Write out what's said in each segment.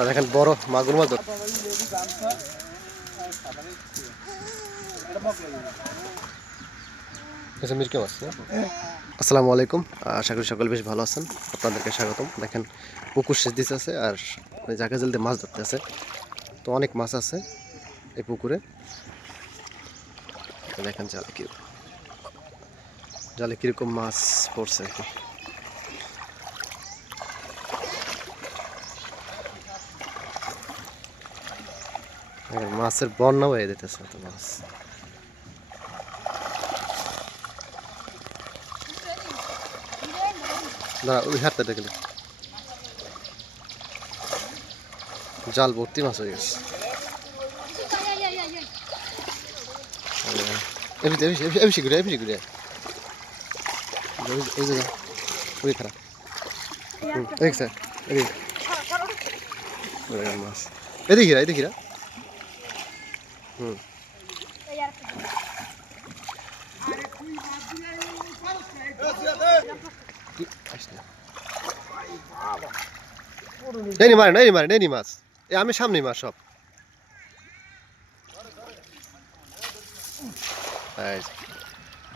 আর দেখেন বড় মাগুর মাছ আচ্ছা, আসসালামু আলাইকুম। আশা করি সকল বেশ ভালো আছেন। আপনাদেরকে স্বাগতম। দেখেন পুকুর সেচ দিতে আছে আর জায়গা জলদি মাছ ধরতে আছে। তো অনেক মাছ আছে এই পুকুরে। দেখেন জালে কি জালে কীরকম মাছ পড়ছে আর কি। মাছের বন্যা হয়ে যেতেছে এত মাছ দাঁড়া ওই হাতটা দেখলে জাল ভর্তি মাছ হয়ে গেছে এমনি এমনি এমনি ঘুরে এমনি ঘুরে এই যে ওই খারাপ হুম, এদিকে স্যার এদিকে ওরে মাছ এদিকে ঘিরা এদিকে ঘিরা হুম। মারেন মারেন মাছ। এ আমি সামনেই মাছ সব।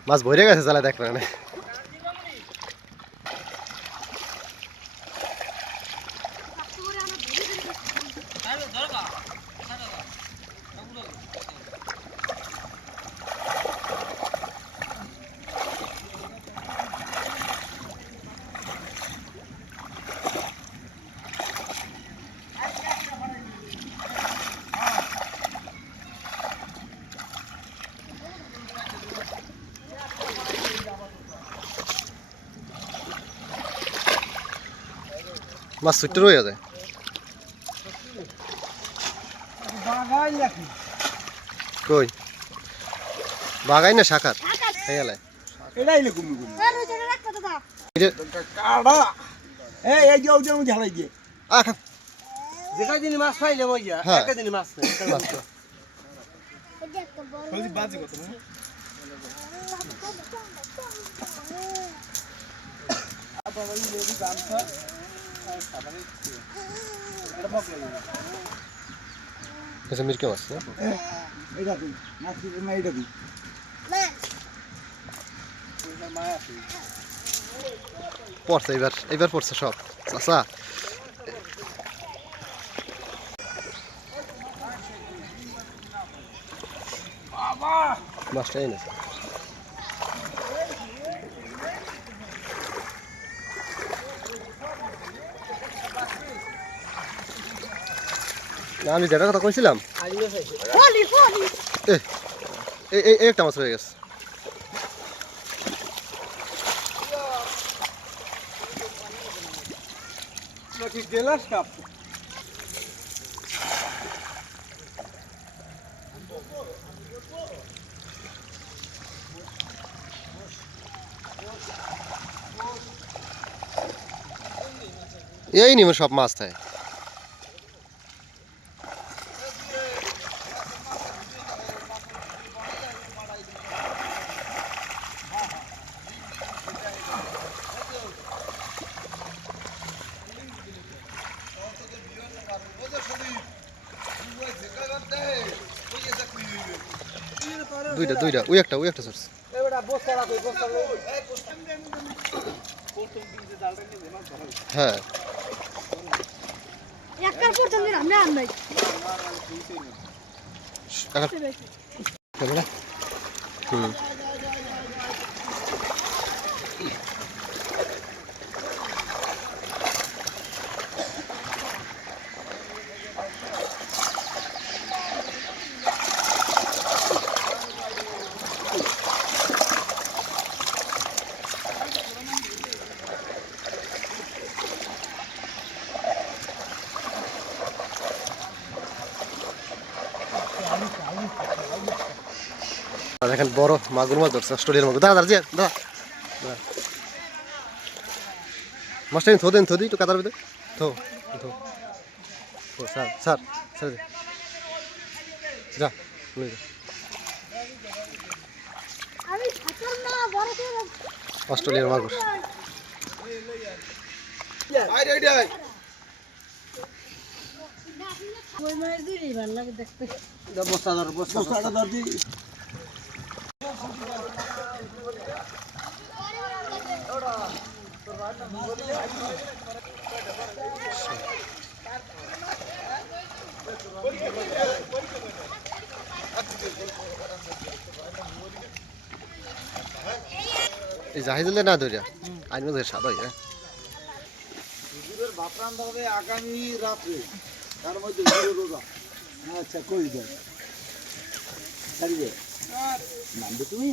মাছ ভরে গেছে জ্বালা না মাছ ছুটতে রয়ে যায় কই? বাগাই না শাখার? এটাই কাড়া। এই এই যে যে ওই দিয়ে। আ যেটা দিন মাছ পাইলে মইয়া। একটা দিন মাছ। নেই মাছ তো। আচ্ছা মিরকে এটা তুই মাছ না এটা তুই পড়ছে এবার এবার পড়ছে সব চাষা মাছটা এনেছে না, আমি যেটা কথা কইছিলাম। এই একটা মাছ হয়ে গেছে। এই নিমে সব মাছ থাকে। দুইটা দুইটা। ওই একটা ওই একটা সরছে হ্যাঁ। হুম। আর দেখেন বড় মাগুর মাছ ধরছে অস্ট্রেলিয়ার মাগুর। দাঁড়া দাঁড়া দাঁড়া। মাছটা থো দেন থো দিই একটু কাতার ভিতরে। থো থো। স্যার স্যার স্যার দে। যা নিয়ে যা। আমি ছাতার না বড় করে অস্ট্রেলিয়ার মাগুর। আই রে আই ওই মাছ দিলেই ভালো লাগে দেখতে বস্তা ধর বস্তা ধর। এই না ধরিয়া, আইন মধ্যে স্বাদ হয়। হ্যাঁ আগামী রাত্রে, তার মধ্যে রোজা। আচ্ছা তুমি?